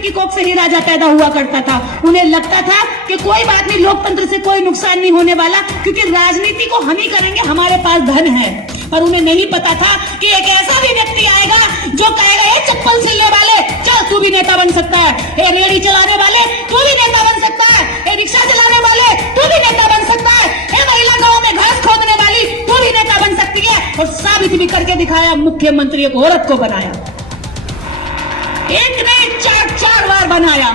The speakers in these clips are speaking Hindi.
की कोख से ही राजा पैदा हुआ करता था। उन्हें लगता था कि कोई बात नहीं, लोकतंत्र से कोई नुकसान नहीं होने वाला, क्योंकि राजनीति को हम ही करेंगे, हमारे पास धन है। पर उन्हें नहीं पता था कि एक ऐसा भी व्यक्ति आएगा जो कहेगा, ए चप्पल सिलने वाले, चल तू भी नेता बन सकता है, ए रेहड़ी चलाने वाले तू भी नेता बन सकता है, ए रिक्शा चलाने वाले तू भी नेता बन सकता है, ए महिला गांव में घास खोदने वाली तू भी नेता बन सकती है। और साबित भी करके दिखाया, मुख्यमंत्री एक औरत को बनाया, एक ने चार बार बनाया।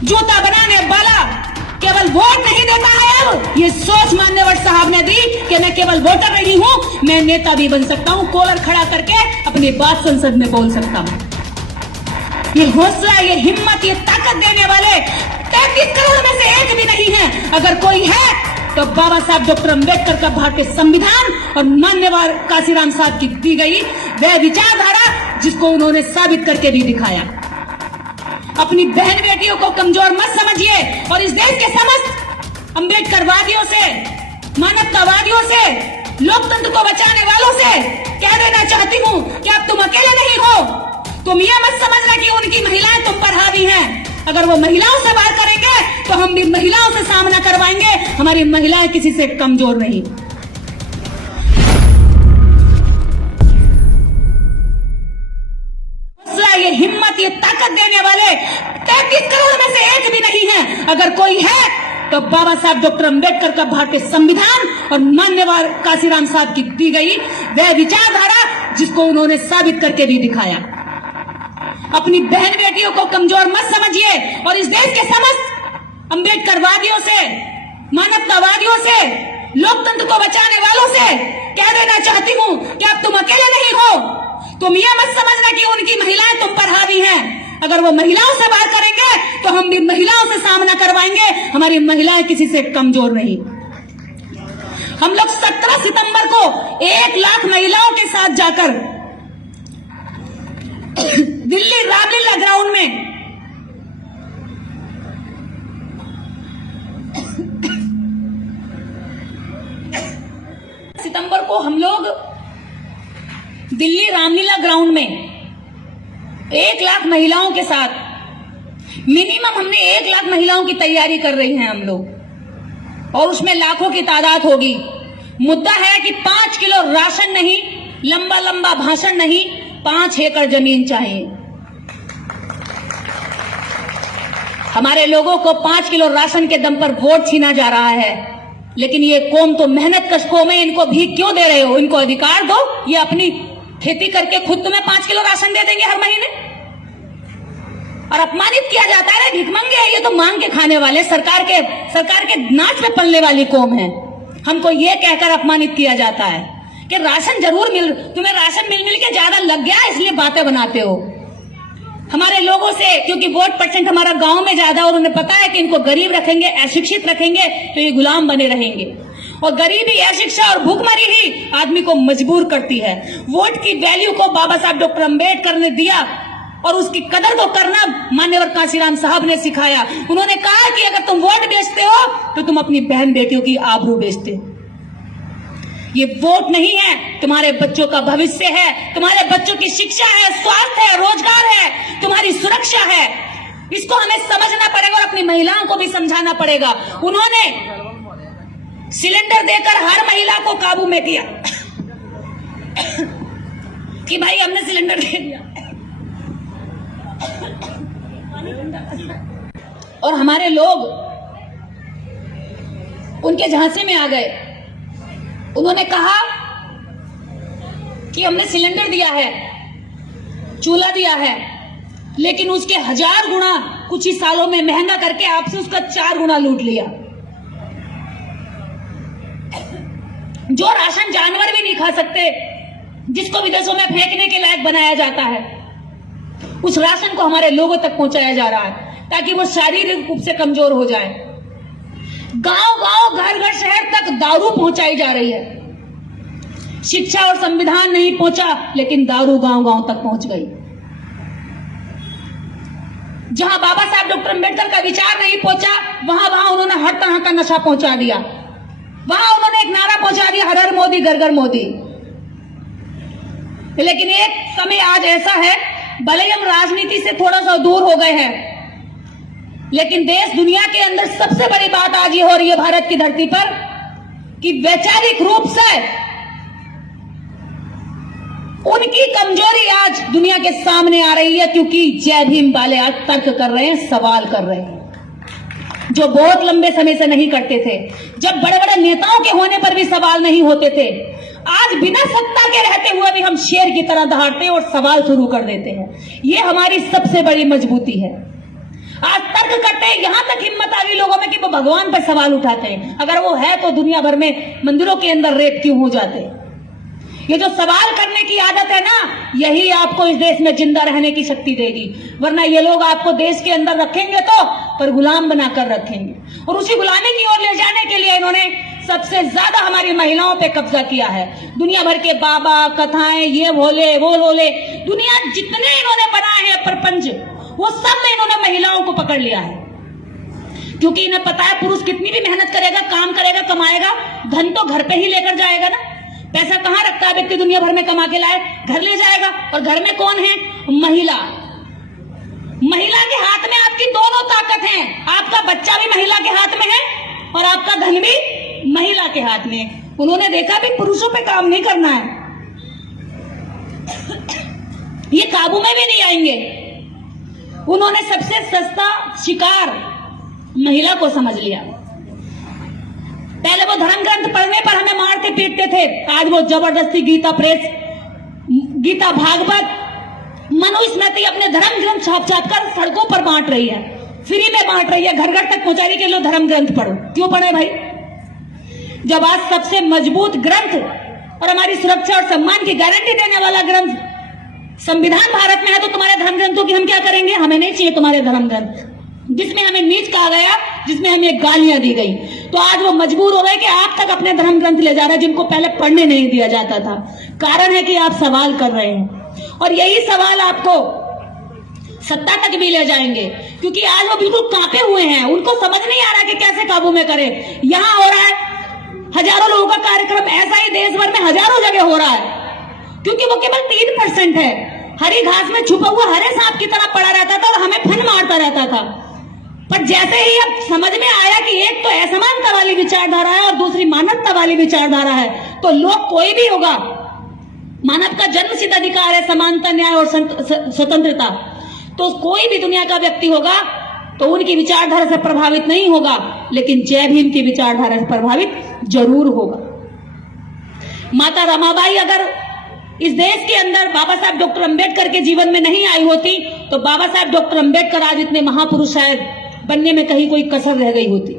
जूता बनाने वाला केवल वोट नहीं देता है, अब ये सोच मान्यवर साहब ने दी कि मैं केवल वोटर नहीं हूं, मैं नेता भी बन सकता हूं, कॉलर खड़ा करके अपनी बात संसद में बोल सकता हूं। ये हौसला, ये हिम्मत, ये ताकत देने वाले 33 करोड़ में से एक भी नहीं है। अगर कोई है तो बाबा साहब डॉक्टर अम्बेडकर का भारतीय संविधान और मान्यवर काशीराम साहब की दी गई वह विचारधारा, जिसको उन्होंने साबित करके भी दिखाया। अपनी बहन बेटियों को कमजोर मत समझिए और इस देश के समस्त अम्बेडकरवादियों से, मानवतावादियों से, लोकतंत्र को बचाने वालों से कह देना चाहती हूँ कि अब तुम अकेले नहीं हो। तुम ये मत समझना कि उनकी महिलाएं तुम पर हावी हैं। अगर वो महिलाओं से बात करेंगे तो हम भी महिलाओं से सामना करवाएंगे। हमारी महिलाएं किसी से कमजोर नहीं। ये हिम्मत, ये ताकत देने वाले 33 करोड़ में से एक भी नहीं है। अगर कोई है तो बाबा साहब डॉक्टर अम्बेडकर का भारतीय संविधान और मान्यवर काशीराम साहब की दी गई वह विचारधारा, जिसको उन्होंने साबित करके भी दिखाया। अपनी बहन बेटियों को कमजोर मत समझिए और इस देश के समस्त अम्बेडकरवादियों से, मानवतावादियों से, लोकतंत्र को बचाने वालों से कह देना चाहती हूँ कि अब तुम अकेले नहीं हो। तुम ये मत समझना कि उनकी महिलाएं तुम पर हावी हैं। अगर वो महिलाओं से बात करेंगे तो हम भी महिलाओं से सामना करवाएंगे। हमारी महिलाएं किसी से कमजोर नहीं। हम लोग 17 सितंबर को 1 लाख महिलाओं के साथ जाकर दिल्ली रामलीला ग्राउंड में सितंबर को हम लोग दिल्ली रामलीला ग्राउंड में 1 लाख महिलाओं के साथ, मिनिमम हमने 1 लाख महिलाओं की तैयारी कर रही हैं हम लोग, और उसमें लाखों की तादाद होगी। मुद्दा है कि 5 किलो राशन नहीं, लंबा लंबा भाषण नहीं, 5 एकड़ जमीन चाहिए। हमारे लोगों को 5 किलो राशन के दम पर वोट छीना जा रहा है, लेकिन ये कौम तो मेहनत कश कौम है। इनको भीख क्यों दे रहे हो? इनको अधिकार दो, ये अपनी खेती करके खुद तुम्हें 5 किलो राशन दे देंगे हर महीने। और अपमानित किया जाता है, भिखमंगे है ये तो, मांग के खाने वाले, सरकार के नाच में पलने वाली कौम है। हमको ये कहकर अपमानित किया जाता है कि राशन जरूर तुम्हें राशन मिल के ज्यादा लग गया, इसलिए बातें बनाते हो हमारे लोगों से। क्योंकि वोट परसेंट हमारा गांव में ज्यादा, और उन्हें पता है कि इनको गरीब रखेंगे, अशिक्षित रखेंगे तो ये गुलाम बने रहेंगे। और गरीबी, अशिक्षा और भूखमरी ही आदमी को मजबूर करती है। वोट की वैल्यू को बाबा साहब डॉक्टर अम्बेडकर ने दिया और उसकी कदर को करना मान्यवर काशीराम साहब ने सिखाया। उन्होंने कहा कि अगर तुम वोट बेचते हो तो तुम अपनी बहन बेटियों की आबरू बेचते हो। ये वोट नहीं है, तुम्हारे बच्चों का भविष्य है, तुम्हारे बच्चों की शिक्षा है, स्वास्थ्य है, रोजगार है, तुम्हारी सुरक्षा है। इसको हमें समझना पड़ेगा और अपनी महिलाओं को भी समझाना पड़ेगा। उन्होंने सिलेंडर देकर हर महिला को काबू में किया कि भाई हमने सिलेंडर दे दिया, और हमारे लोग उनके झांसे में आ गए। उन्होंने कहा कि हमने सिलेंडर दिया है, चूल्हा दिया है, लेकिन उसके 1000 गुना कुछ ही सालों में महंगा करके आपसे उसका 4 गुना लूट लिया। जो राशन जानवर भी नहीं खा सकते, जिसको विदेशों में फेंकने के लायक बनाया जाता है, उस राशन को हमारे लोगों तक पहुंचाया जा रहा है ताकि वो शारीरिक रूप से कमजोर हो जाए। गांव-गांव, घर-घर, शहर तक दारू पहुंचाई जा रही है। शिक्षा और संविधान नहीं पहुंचा, लेकिन दारू गांव-गांव तक पहुंच गई। जहां बाबा साहब डॉक्टर अम्बेडकर का विचार नहीं पहुंचा, वहां उन्होंने हर तरह का नशा पहुंचा दिया। वहां उन्होंने एक नारा पहुंचा दिया, हर हर मोदी, घर घर मोदी। लेकिन एक समय आज ऐसा है भले ही हम राजनीति से थोड़ा सा दूर हो गए हैं, लेकिन देश दुनिया के अंदर सबसे बड़ी बात आज ये हो रही है भारत की धरती पर कि वैचारिक रूप से उनकी कमजोरी आज दुनिया के सामने आ रही है, क्योंकि जय भीम वाले आज तर्क कर रहे हैं, सवाल कर रहे हैं, जो बहुत लंबे समय से नहीं करते थे। जब बड़े बड़े नेताओं के होने पर भी सवाल नहीं होते थे, आज बिना सत्ता के रहते हुए भी हम शेर की तरह दहाड़ते हैं और सवाल शुरू कर देते हैं। ये हमारी सबसे बड़ी मजबूती है। आज तर्क करते हैं, यहां तक हिम्मत आ गई लोगों में कि वो भगवान पर सवाल उठाते हैं। अगर वो है तो दुनिया भर में मंदिरों के अंदर रेप क्यों हो जाते हैं? ये जो सवाल करने की आदत है ना, यही आपको इस देश में जिंदा रहने की शक्ति देगी। वरना ये लोग आपको देश के अंदर रखेंगे तो पर गुलाम बनाकर रखेंगे, और उसी गुलामी की ओर ले जाने के लिए इन्होंने सबसे ज्यादा हमारी महिलाओं पे कब्जा किया है। दुनिया भर के बाबा, कथाएं, ये भोले वो भोले, दुनिया जितने इन्होंने बनाए हैं प्रपंच, वो सब में इन्होंने महिलाओं को पकड़ लिया है। क्योंकि इन्हें पता है पुरुष कितनी भी मेहनत करेगा, काम करेगा, कमाएगा, धन तो घर पे ही लेकर जाएगा ना। पैसा कहां रखता है व्यक्ति? दुनिया भर में कमा के लाए, घर ले जाएगा। और घर में कौन है? महिला। महिला के हाथ में आपकी दोनों ताकत है। आपका बच्चा भी महिला के हाथ में है और आपका धन भी महिला के हाथ में। उन्होंने देखा भी पुरुषों पे काम नहीं करना है, ये काबू में भी नहीं आएंगे। उन्होंने सबसे सस्ता शिकार महिला को समझ लिया। पहले वो धर्म ग्रंथ पढ़ने पर हमें मारते पीटते थे, आज वो जबरदस्ती गीता प्रेस, गीता भागवत, मनुस्मृति अपने धर्म ग्रंथ छाप छाप कर सड़कों पर बांट रही है, फ्री में बांट रही है, घर घर तक पहुंचा रही है कि लो धर्म ग्रंथ पढ़ो। क्यों पढ़े भाई? जब आज सबसे मजबूत ग्रंथ और हमारी सुरक्षा और सम्मान की गारंटी देने वाला ग्रंथ संविधान भारत में है, तो तुम्हारे धर्म ग्रंथों की हम क्या करेंगे? हमें नहीं चाहिए तुम्हारे धर्म ग्रंथ जिसमें हमें नीच कहा गया, जिसमें हमें गालियां दी गई। तो आज वो मजबूर हो गए कि आप तक अपने धर्म ग्रंथ ले जा रहे हैं, जिनको पहले पढ़ने नहीं दिया जाता था। कारण है कि आप सवाल कर रहे हैं, और यही सवाल आपको सत्ता तक भी ले जाएंगे, क्योंकि आज वो बिल्कुल कांपे हुए हैं। उनको समझ नहीं आ रहा कि कैसे काबू में करें। यहां हो रहा है हजारों लोगों का कार्यक्रम, ऐसा ही देश भर में हजारों जगह हो रहा है, क्योंकि वो केवल 3% है। हरी घास में छुपा हुआ हरे सांप की तरह पड़ा रहता था और हमें फन मारता रहता था। पर जैसे ही अब समझ में आया कि एक तो असमानता वाली विचारधारा है और दूसरी मानवता वाली विचारधारा है, तो लोग कोई भी होगा, मानव का जन्मसिद्ध अधिकार है समानता, न्याय और स्वतंत्रता, तो कोई भी दुनिया का व्यक्ति होगा तो उनकी विचारधारा से प्रभावित नहीं होगा, लेकिन जय भीम की विचारधारा से प्रभावित जरूर होगा। माता रमाबाई अगर इस देश के अंदर बाबा साहब डॉक्टर अंबेडकर के जीवन में नहीं आई होती, तो बाबा साहब डॉक्टर अंबेडकर आज इतने महापुरुष शायद बनने में कहीं कोई कसर रह गई होती।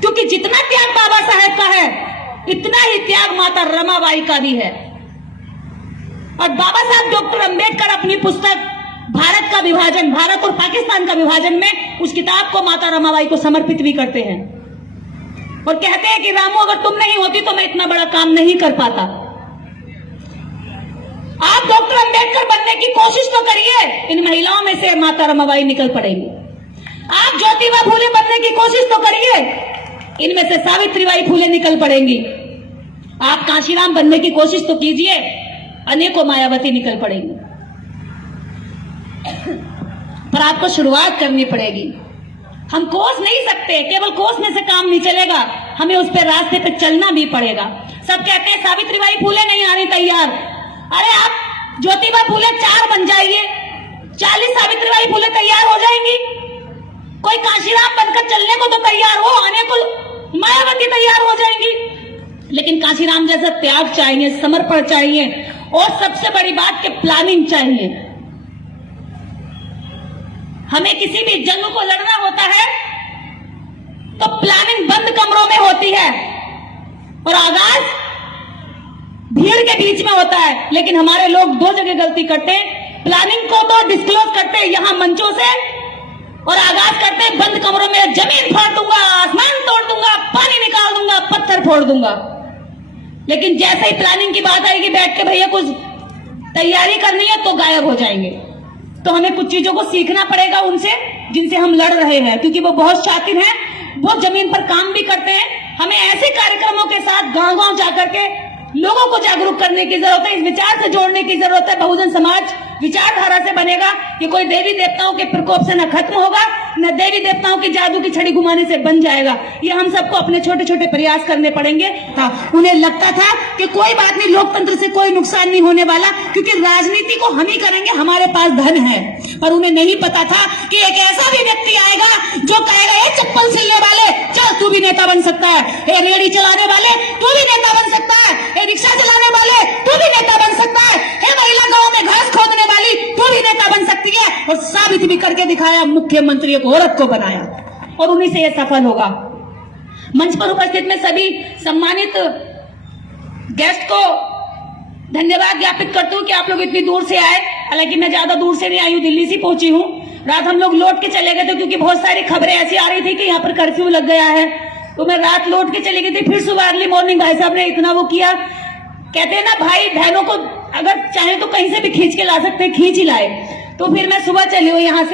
क्योंकि जितना त्याग बाबा साहब का है, इतना ही त्याग माता रमाबाई का भी है। और बाबा साहब डॉक्टर अंबेडकर अपनी पुस्तक भारत का विभाजन, भारत और पाकिस्तान का विभाजन में उस किताब को माता रमाबाई को समर्पित भी करते हैं, और कहते हैं कि रामू अगर तुम नहीं होती तो मैं इतना बड़ा काम नहीं कर पाता। आप डॉक्टर अंबेडकर बनने की कोशिश तो करिए, इन महिलाओं में से माता रमाबाई निकल पड़ेगी। आप ज्योतिबा फूले बनने की कोशिश तो करिए, इनमें से सावित्रीबाई फूले निकल पड़ेंगी। आप कांशीराम बनने की कोशिश तो कीजिए, अनेकों मायावती निकल पड़ेंगी। पर आपको शुरुआत करनी पड़ेगी। हम कोस नहीं सकते, केवल कोसने से काम नहीं चलेगा, हमें उस पे रास्ते पे चलना भी पड़ेगा। सब कहते हैं सावित्रीबाई फूले नहीं आ रही तैयार। अरे आप ज्योतिबा फूले 4 बन जाइए, 40 सावित्रीबाई फूले तैयार हो जाएंगी। कोई कांशीराम बनकर चलने को तो तैयार हो, आने को मायावती तैयार हो जाएंगी। लेकिन कांशीराम जैसा त्याग चाहिए, समर्पण चाहिए, और सबसे बड़ी बात कि प्लानिंग चाहिए। हमें किसी भी जंग को लड़ना होता है तो प्लानिंग बंद कमरों में होती है और आगाज भीड़ के बीच में होता है। लेकिन हमारे लोग 2 जगह गलती करते हैं, प्लानिंग को तो डिस्क्लोज करते हैं यहां मंचों से, और आगाज करते हैं बंद कमरों में, जमीन फाड़ दूंगा, आसमान तोड़ दूंगा, पानी निकाल दूंगा, पत्थर फोड़ दूंगा। लेकिन जैसे ही प्लानिंग की बात आएगी, बैठ के भैया कुछ तैयारी करनी है, तो गायब हो जाएंगे। तो हमें कुछ चीजों को सीखना पड़ेगा उनसे जिनसे हम लड़ रहे हैं, क्योंकि वो बहुत शातिर हैं, वो जमीन पर काम भी करते हैं। हमें ऐसे कार्यक्रमों के साथ गांव-गांव जाकर के लोगों को जागरूक करने की जरूरत है, इस विचार से जोड़ने की जरूरत है। बहुजन समाज विचारधारा से बनेगा कि कोई देवी देवताओं के प्रकोप से न खत्म होगा, न देवी देवताओं की जादू की छड़ी घुमाने से बन जाएगा। ये हम सबको अपने छोटे छोटे प्रयास करने पड़ेंगे। उन्हें लगता था कि कोई बात नहीं, लोकतंत्र से कोई नुकसान नहीं होने वाला, क्योंकि राजनीति को हम ही करेंगे, हमारे पास धन है। पर उन्हें नहीं पता था कि एक ऐसा भी व्यक्ति आएगा जो कहेगा, ए चप्पल सिलने वाले, चल तू भी नेता बन सकता है, ए रेहड़ी चलाने वाले तू भी नेता बन सकता है, ए रिक्शा चलाने वाले तू भी नेता बन सकता है, ए महिला गांव में घास खोदने वाली तू भी नेता बन सकती है। और साबित भी करके दिखाया, मुख्यमंत्री एक औरत को बनाया और उन्हीं से यह सफल होगा। मंच पर उपस्थित में सभी सम्मानित गेस्ट को धन्यवाद ज्ञापित करती हूँ कि आप लोग इतनी दूर से आए। हालांकि मैं ज्यादा दूर से नहीं आई हूँ, दिल्ली से पहुंची हूँ। रात हम लोग लौट के चले गए थे क्योंकि बहुत सारी खबरें ऐसी आ रही थी कि यहाँ पर कर्फ्यू लग गया है, तो मैं रात लौट के चली गई थी। फिर सुबह अर्ली मॉर्निंग भाई साहब ने इतना वो किया, कहते हैं ना भाई बहनों को अगर चाहे तो कहीं से भी खींच के ला सकते हैं, खींच ही लाए। तो फिर मैं सुबह चली हूँ यहाँ से।